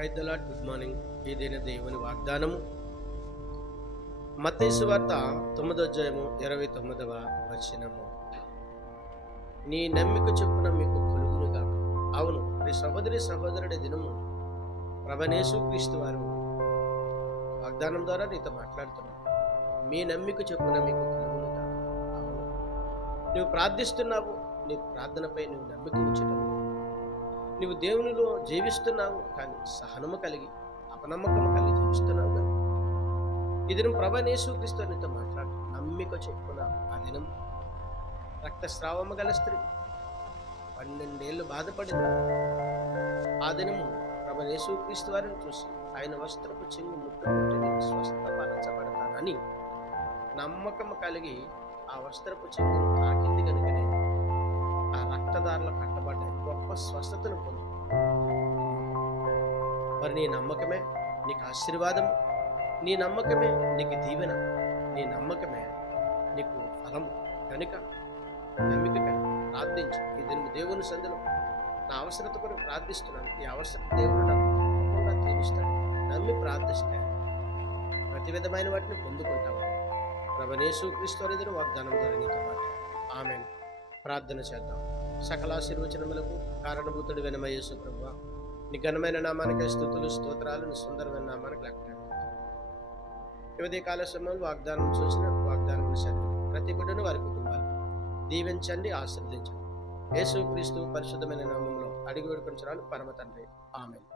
Praise the lord. Good morning. ఏదైనా దేవుని వాగ్దానము మత్తయి సువార్త 9వ అధ్యాయము 29వ వచనము. నీ నమ్మిక చొప్పున మీకు కలుగునుగా. అవును మరి సహోదరి సహోదరుడి దినము ప్రభువైన క్రీస్తు వారు వాగ్దానం ద్వారా నీతో మాట్లాడుతున్నారు. మీ నమ్మిక చొప్పున మీకు కలుగునుగా. అవును, నువ్వు ప్రార్థిస్తున్నావు, నీ ప్రార్థనపై నువ్వు నమ్మిక ఉంచడం, నువ్వు దేవునిలో జీవిస్తున్నావు కానీ సహనము కలిగి అపనమ్మకము కలిగి జీవిస్తున్నావు కానీ ఈ దినం ప్రభువైన యేసుక్రీస్తు నీతో మాట్లాడు. నమ్మిక చొప్పున ఆ దినం రక్తస్రావము గల స్త్రీ 12 ఏళ్ళు బాధపడింది. ఆ దినము ప్రభువైన యేసుక్రీస్తు వారిని చూసి ఆయన వస్త్రపు చెంగు ముట్టుకుంటే నేను స్వస్థపరచబడతానని నమ్మకము కలిగి ఆ వస్త్రపు చెంగును తాకింది కనుకనే ఆ రక్తదారులు కట్టబడ్డాయి, గొప్ప స్వస్థతను పొంది. మరి నీ నమ్మకమే నీకు ఆశీర్వాదము, నీ నమ్మకమే నీకు దీవెన, నీ నమ్మకమే నీకు ఫలము. కనుక నమ్మిక ప్రార్థించు. ఈ దినము దేవుని సందులో నా అవసరత కొరకు ప్రార్థిస్తున్నాను, ఈ అవసరం దేవుడు నాకు తప్పకుండా తీరుస్తాడు. నమ్మి ప్రార్థిస్తే ప్రతి విధమైన వాటిని పొందుకుంటాము. ప్రభువైన యేసుక్రీస్తు వారి వాగ్దానం ద్వారా నీతో మాట్లాడు. ఆమేన్. ప్రార్థన చేద్దాం. సకల ఆశీర్వచనములకు కారణభూతుడు వినమ యేసు ప్రభువా, నీ ఘనమైన నామానికి స్తుతులు స్తోత్రాలు, నీ సుందరమైన నామానికి లెక్కలేదు. ఉదయ కాల సమయంలో వాగ్దానం చూసిన వాగ్దానం ప్రతి బిడ్డను వారి కుటుంబాలు దీవించండి, ఆశీర్వదించండి. యేసుక్రీస్తు పరిశుద్ధమైన నామంలో అడిగి వేడుకొంచున్నాను పరమ తండ్రి. ఆమేన్.